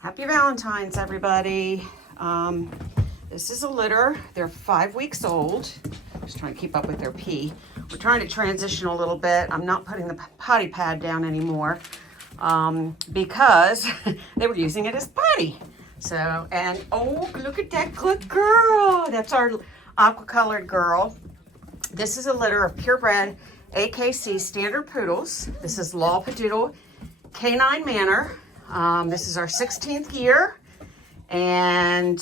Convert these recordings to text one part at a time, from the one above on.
Happy Valentine's, everybody. This is a litter. They're 5 weeks old. Just trying to keep up with their pee. We're trying to transition a little bit. I'm not putting the potty pad down anymore because they were using it as potty. So, and oh, look at that good girl. That's our aqua colored girl. This is a litter of purebred AKC standard poodles. This is Labradoodle Canine Manor. This is our 16th year, and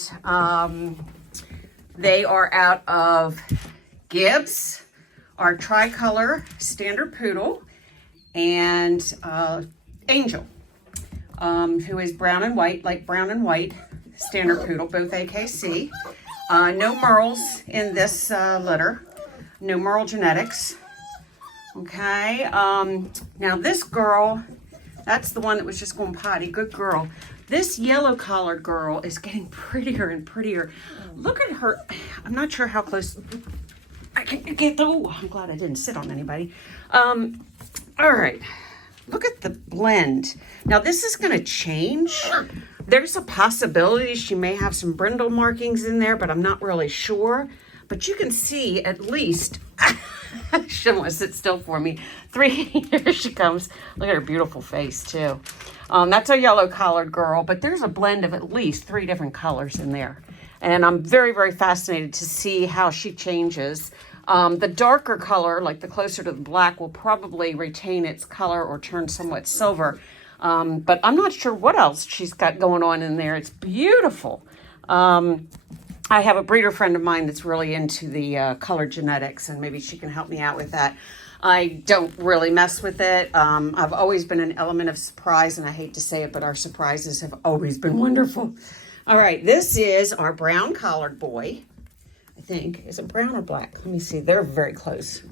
they are out of Gibbs, our tricolor standard poodle, and Angel, who is brown and white, like brown and white standard poodle, both AKC. No Merles in this litter, no Merle genetics. Okay, now this girl, that's the one that was just going potty. Good girl. This yellow collared girl is getting prettier and prettier. Look at her. I'm not sure how close I can get. Oh, I'm glad I didn't sit on anybody. All right. Look at the blend. Now this is going to change. There's a possibility she may have some brindle markings in there, but I'm not really sure. But you can see at least, she don't want to sit still for me. Here she comes. Look at her beautiful face too. That's a yellow collared girl, but there's a blend of at least 3 different colors in there. And I'm very, very fascinated to see how she changes. The darker color, like the closer to the black, will probably retain its color or turn somewhat silver. But I'm not sure what else she's got going on in there. It's beautiful. I have a breeder friend of mine that's really into the color genetics, and maybe she can help me out with that. I don't really mess with it. I've always been an element of surprise, and I hate to say it, but our surprises have always been wonderful. All right, this is our brown collared boy, I think. Is it brown or black? Let me see. They're very close.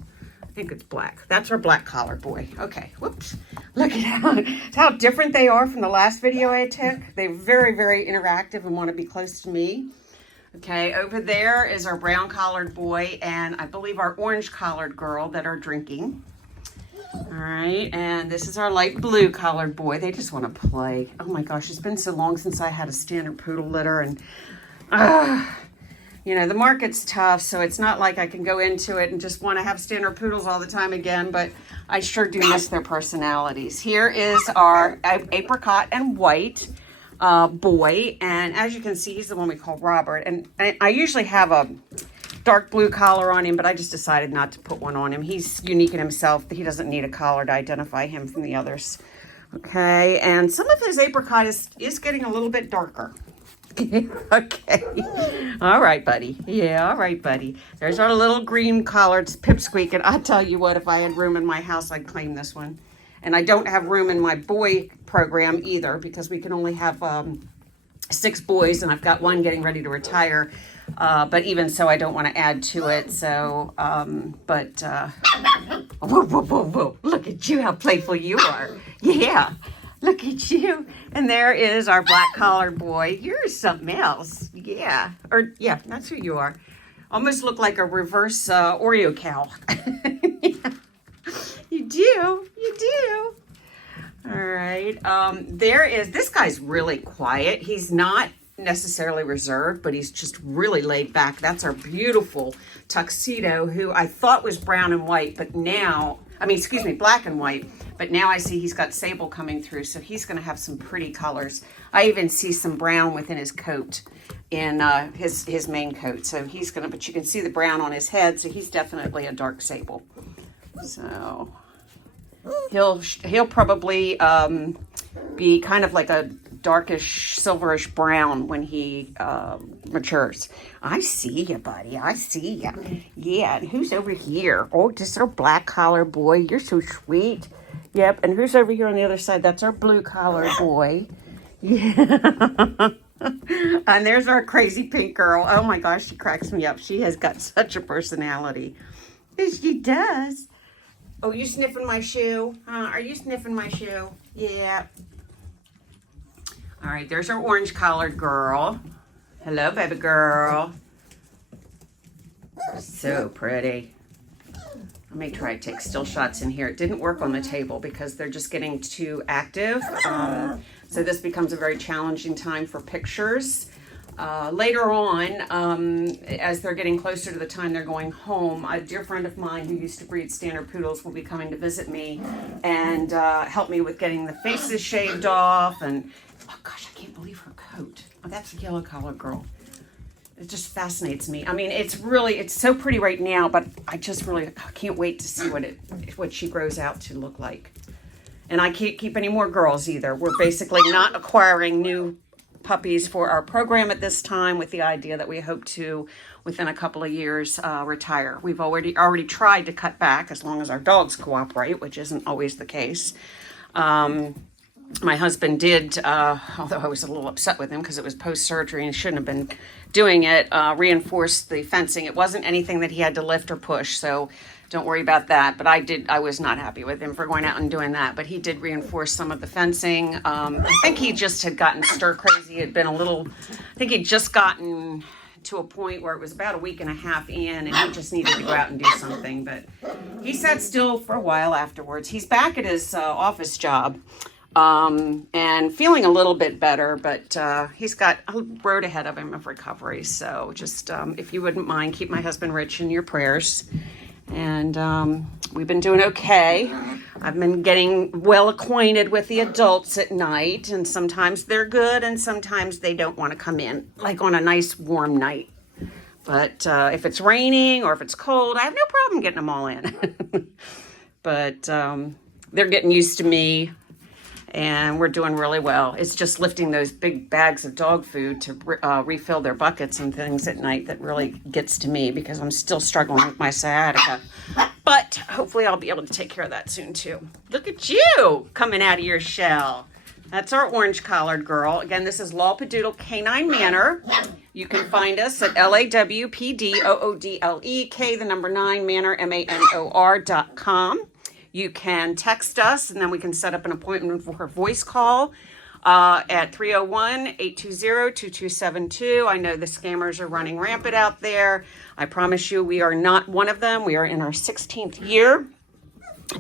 I think it's black. That's our black collared boy. Okay, whoops. Look at how different they are from the last video I took. They're very, very interactive and want to be close to me. Okay, over there is our brown collared boy and I believe our orange collared girl that are drinking. All right, and this is our light blue collared boy. They just want to play. Oh my gosh, it's been so long since I had a standard poodle litter, and you know, the market's tough, so it's not like I can go into it and just want to have standard poodles all the time again, but I sure do miss their personalities. Here is our apricot and white boy, and as you can see, he's the one we call Robert, and I usually have a dark blue collar on him, but I just decided not to put one on him. He's unique in himself. He doesn't need a collar to identify him from the others. Okay, and some of his apricot is getting a little bit darker. Okay, all right, buddy. Yeah, all right, buddy. There's our little green collared pipsqueak, and I tell you what, if I had room in my house, I'd claim this one. And I don't have room in my boy program either because we can only have 6 boys, and I've got one getting ready to retire. But even so, I don't want to add to it. So, whoa, whoa, whoa, whoa. Look at you, how playful you are. Yeah, look at you. And there is our black collared boy. You're something else. Yeah, or yeah, that's who you are. Almost look like a reverse Oreo cow. Yeah. You do. All right. This guy's really quiet. He's not necessarily reserved, but he's just really laid back. That's our beautiful tuxedo, who I thought was brown and white, but now, black and white, but now I see he's got sable coming through, so he's going to have some pretty colors. I even see some brown within his coat, in his main coat, so he's going to, but you can see the brown on his head, so he's definitely a dark sable. So he'll probably be kind of like a darkish silverish brown when he matures. I see you, buddy. I see you. Yeah, and who's over here? Oh, this is our black collar boy. You're so sweet. Yep, and who's over here on the other side? That's our blue collar boy. Yeah. And there's our crazy pink girl. Oh my gosh, she cracks me up. She has got such a personality. She does. Oh, you sniffing my shoe? Are you sniffing my shoe? Yeah. All right, there's our orange collared girl. Hello, baby girl. So pretty. Let me try to take still shots in here. It didn't work on the table because they're just getting too active. So this becomes a very challenging time for pictures. Later on, as they're getting closer to the time they're going home, a dear friend of mine who used to breed standard poodles will be coming to visit me and help me with getting the faces shaved off. And oh gosh, I can't believe her coat. Oh, that's a yellow collar girl. It just fascinates me. I mean, it's so pretty right now, but I can't wait to see what she grows out to look like. And I can't keep any more girls either. We're basically not acquiring new puppies for our program at this time, with the idea that we hope to, within a couple of years, retire. We've already tried to cut back as long as our dogs cooperate, which isn't always the case. My husband did, although I was a little upset with him because it was post-surgery and shouldn't have been doing it, reinforce the fencing. It wasn't anything that he had to lift or push, so don't worry about that. But I was not happy with him for going out and doing that. But he did reinforce some of the fencing. I think he just had gotten stir crazy. I think he'd just gotten to a point where it was about a week and a half in, and he just needed to go out and do something. But he sat still for a while afterwards. He's back at his office job. And feeling a little bit better, but he's got a road ahead of him of recovery. So just, if you wouldn't mind, keep my husband Rich in your prayers. And we've been doing okay. I've been getting well acquainted with the adults at night, and sometimes they're good and sometimes they don't want to come in, like on a nice warm night. But if it's raining or if it's cold, I have no problem getting them all in. But they're getting used to me. And we're doing really well. It's just lifting those big bags of dog food to refill their buckets and things at night that really gets to me, because I'm still struggling with my sciatica. But hopefully I'll be able to take care of that soon too. Look at you coming out of your shell. That's our orange collared girl. Again, this is Lawpadoodle Canine Manor. You can find us at LAWPDOODLEK, 9 manor.com. You can text us, and then we can set up an appointment for a voice call at 301-820-2272. I know the scammers are running rampant out there. I promise you we are not one of them. We are in our 16th year,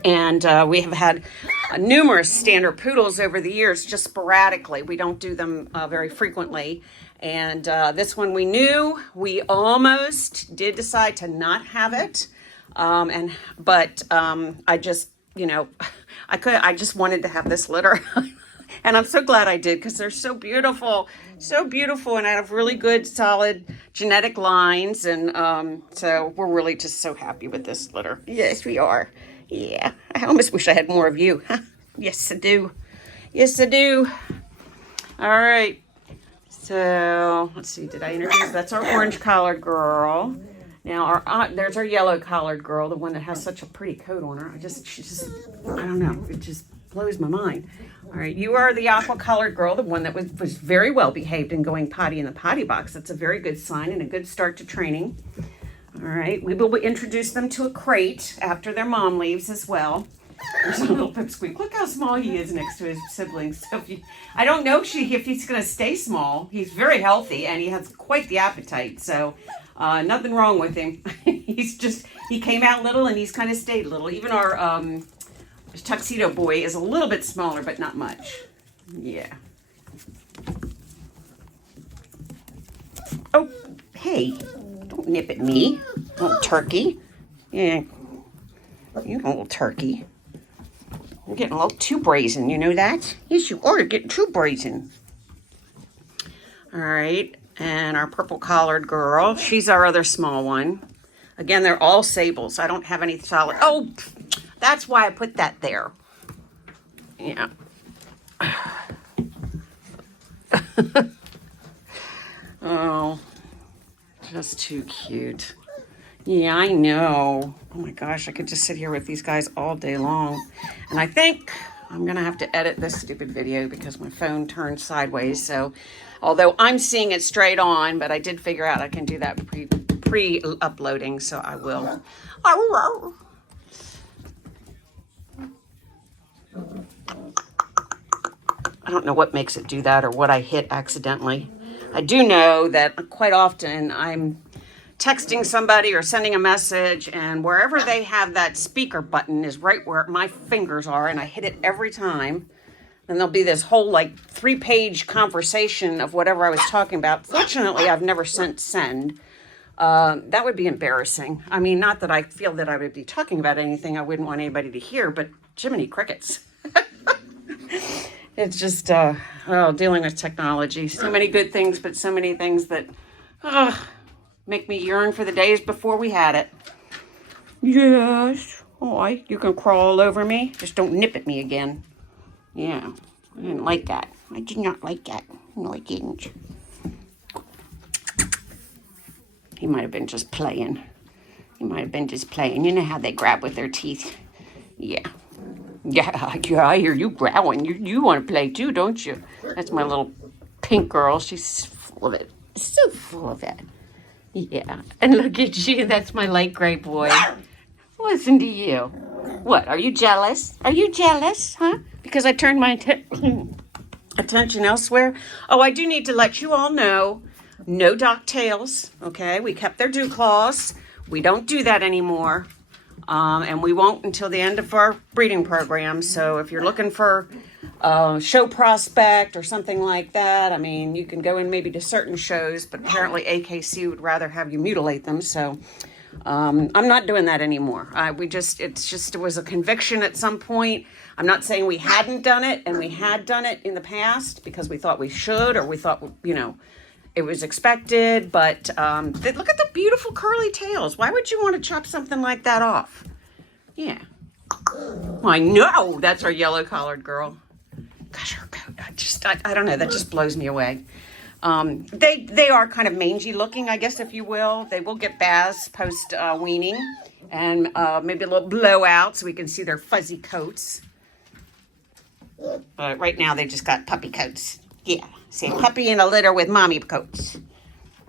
and we have had numerous standard poodles over the years, just sporadically. We don't do them very frequently. And this one we knew. We almost did decide to not have it. But I just, I just wanted to have this litter. And I'm so glad I did, because they're so beautiful, and I have really good, solid genetic lines. And so we're really just so happy with this litter. Yes, we are. Yeah, I almost wish I had more of you. Yes, I do. Yes, I do. All right. So let's see. Did I introduce? That's our orange collared girl. Now, there's our yellow collared girl, the one that has such a pretty coat on her. I don't know. It just blows my mind. All right, you are the aqua colored girl, the one that was very well behaved and going potty in the potty box. That's a very good sign and a good start to training. All right, we will introduce them to a crate after their mom leaves as well. There's a little pipsqueak. Look how small he is next to his siblings. So I don't know if he's going to stay small. He's very healthy and he has quite the appetite. So nothing wrong with him. He came out little and he's kind of stayed little. Even our tuxedo boy is a little bit smaller, but not much. Yeah. Oh, hey, don't nip at me, little turkey. Yeah, you little turkey. You're getting a little too brazen, you know that? Yes, you are getting too brazen. All right, and our purple collared girl. She's our other small one. Again, they're all sables. I don't have any solid. Oh, that's why I put that there. Yeah. Oh, just too cute. Yeah, I know. Oh my gosh, I could just sit here with these guys all day long. And I think I'm going to have to edit this stupid video because my phone turned sideways. So, although I'm seeing it straight on, but I did figure out I can do that pre-uploading, so I will. I don't know what makes it do that or what I hit accidentally. I do know that quite often I'm texting somebody or sending a message, and wherever they have that speaker button is right where my fingers are, and I hit it every time. And there'll be this whole like 3-page conversation of whatever I was talking about. Fortunately, I've never sent send. That would be embarrassing. I mean, not that I feel that I would be talking about anything I wouldn't want anybody to hear, but Jiminy Crickets. It's just, dealing with technology. So many good things, but so many things that make me yearn for the days before we had it. Yes. Oh, you can crawl all over me. Just don't nip at me again. Yeah, I didn't like that. I did not like that. No, I didn't. He might have been just playing. You know how they grab with their teeth. Yeah, I hear you growling. You want to play too, don't you? That's my little pink girl. She's full of it. So full of it. Yeah, and look at you. That's my light gray boy. Listen to you. What, are you jealous? Huh? Because I turned my attention elsewhere? Oh, I do need to let you all know, no dock tails, okay? We kept their dew claws. We don't do that anymore. And we won't until the end of our breeding program. So if you're looking for show prospect or something like that, I mean, you can go in maybe to certain shows, but apparently AKC would rather have you mutilate them. So I'm not doing that anymore. It was a conviction at some point. I'm not saying we hadn't done it, and we had done it in the past because we thought we should, or we thought, it was expected, but look at the beautiful curly tails. Why would you want to chop something like that off? Yeah. I know, that's our yellow-collared girl. Gosh, her coat, I don't know, that just blows me away. They are kind of mangy looking, I guess, if you will. They will get baths post weaning, and maybe a little blowout so we can see their fuzzy coats. But right now they just got puppy coats. Yeah, see, puppy in a litter with mommy coats.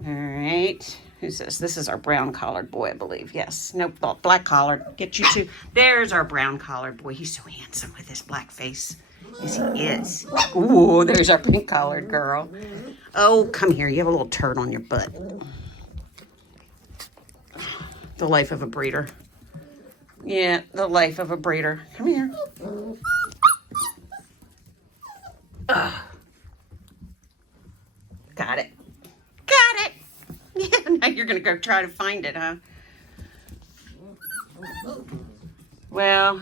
All right, who's this? This is our brown collared boy, I believe. Yes, no, black collared. Get you two. There's our brown collared boy. He's so handsome with his black face. Yes, he is. Ooh, there's our pink collared girl. Oh, come here. You have a little turd on your butt. The life of a breeder. Yeah, the life of a breeder. Come here. Got it. Yeah, now you're going to go try to find it, huh? Well,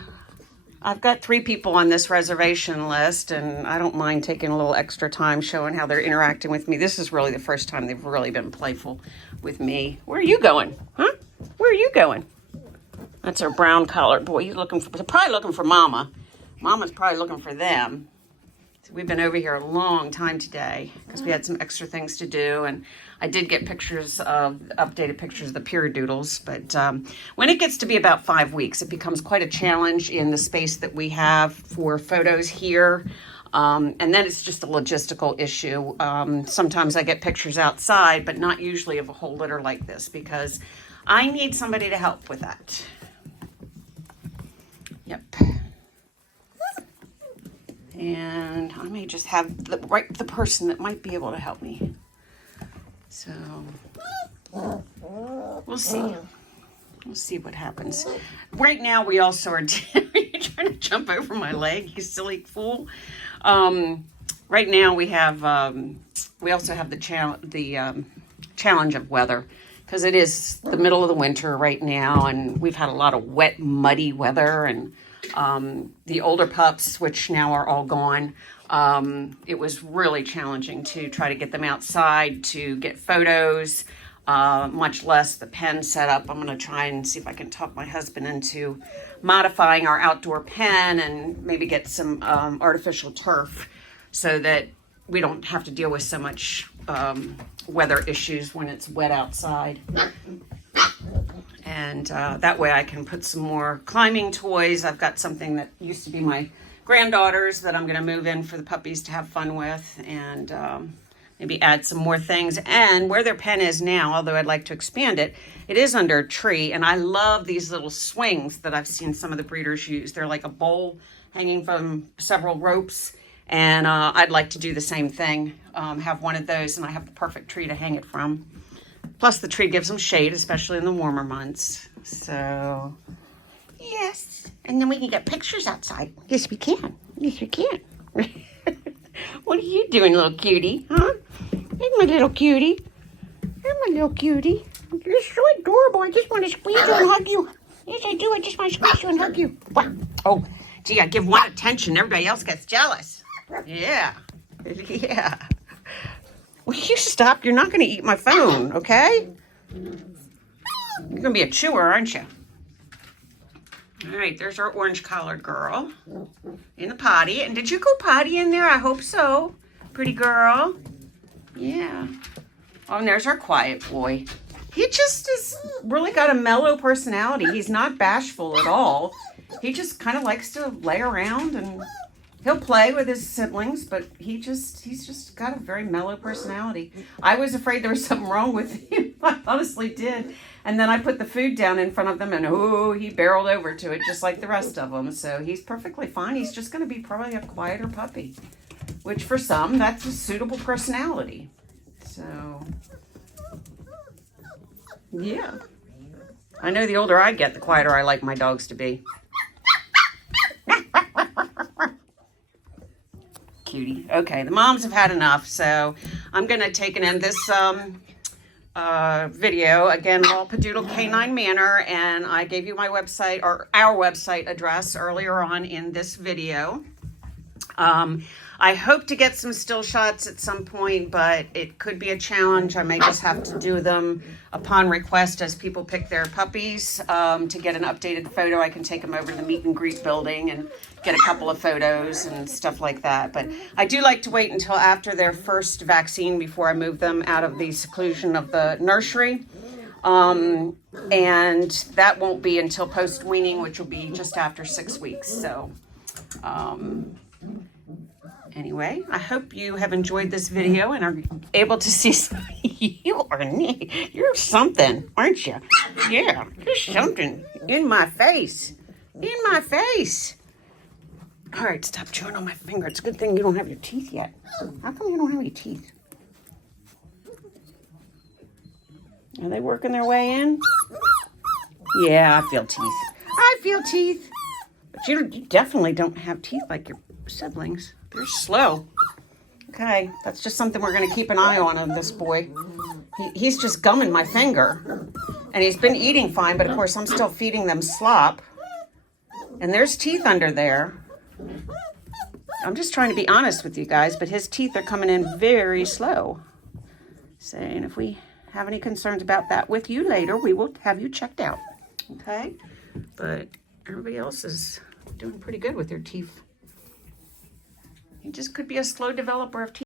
I've got 3 people on this reservation list, and I don't mind taking a little extra time showing how they're interacting with me. This is really the first time they've really been playful with me. Where are you going? Huh? Where are you going? That's our brown collared boy. He's probably looking for Mama. Mama's probably looking for them. So we've been over here a long time today because we had some extra things to do, and I did get updated pictures of the Piradoodles, but when it gets to be about 5 weeks, it becomes quite a challenge in the space that we have for photos here, and then it's just a logistical issue. Sometimes I get pictures outside, but not usually of a whole litter like this because I need somebody to help with that. Yep. And I may just have the person that might be able to help me. So we'll see. We'll see what happens. Right now, we also are trying to jump over my leg, you silly fool. Right now, we also have the challenge of weather because it is the middle of the winter right now, and we've had a lot of wet, muddy weather, and the older pups, which now are all gone, it was really challenging to try to get them outside to get photos, much less the pen setup. I'm going to try and see if I can talk my husband into modifying our outdoor pen and maybe get some artificial turf so that we don't have to deal with so much weather issues when it's wet outside. And that way I can put some more climbing toys. I've got something that used to be my granddaughter's that I'm going to move in for the puppies to have fun with, and maybe add some more things. And where their pen is now, although I'd like to expand it, it is under a tree, and I love these little swings that I've seen some of the breeders use. They're like a bowl hanging from several ropes, and I'd like to do the same thing, have one of those, and I have the perfect tree to hang it from. Plus, the tree gives them shade, especially in the warmer months. So, yes. And then we can get pictures outside. Yes, we can. Yes, we can. What are you doing, little cutie? Huh? Hey, my little cutie. Hey, my little cutie. You're so adorable. I just want to squeeze you and hug you. Yes, I do. I just want to squeeze you and hug you. Wow. Oh, gee, I give one attention. Everybody else gets jealous. Yeah. Yeah. Will you stop? You're not going to eat my phone, okay? You're going to be a chewer, aren't you? All right, there's our orange-collared girl in the potty. And did you go potty in there? I hope so. Pretty girl. Yeah. Oh, and there's our quiet boy. He just is really got a mellow personality. He's not bashful at all. He just kind of likes to lay around and he'll play with his siblings, but he's just got a very mellow personality. I was afraid there was something wrong with him. I honestly did. And then I put the food down in front of them and he barreled over to it just like the rest of them. So he's perfectly fine. He's just going to be probably a quieter puppy, which for some, that's a suitable personality. So, yeah. I know the older I get, the quieter I like my dogs to be. Cutie. Okay, the moms have had enough, so I'm going to take and end this video. Again, Poodle Canine Manor, and I gave you my website, or our website address earlier on in this video. I hope to get some still shots at some point, but it could be a challenge. I may just have to do them upon request as people pick their puppies. To get an updated photo, I can take them over to the meet and greet building and get a couple of photos and stuff like that. But I do like to wait until after their first vaccine before I move them out of the seclusion of the nursery. And that won't be until post-weaning, which will be just after 6 weeks. So, anyway, I hope you have enjoyed this video and are able to see you're something, aren't you? Yeah, you're something in my face. In my face. All right, stop chewing on my finger. It's a good thing you don't have your teeth yet. How come you don't have any teeth? Are they working their way in? Yeah, I feel teeth. I feel teeth. But you definitely don't have teeth like your siblings. They're slow. Okay, that's just something we're going to keep an eye on this boy. He's just gumming my finger. And he's been eating fine, but of course I'm still feeding them slop. And there's teeth under there. I'm just trying to be honest with you guys, but his teeth are coming in very slow. Saying if we have any concerns about that with you later, we will have you checked out. Okay? But everybody else is doing pretty good with their teeth. He just could be a slow developer of teeth.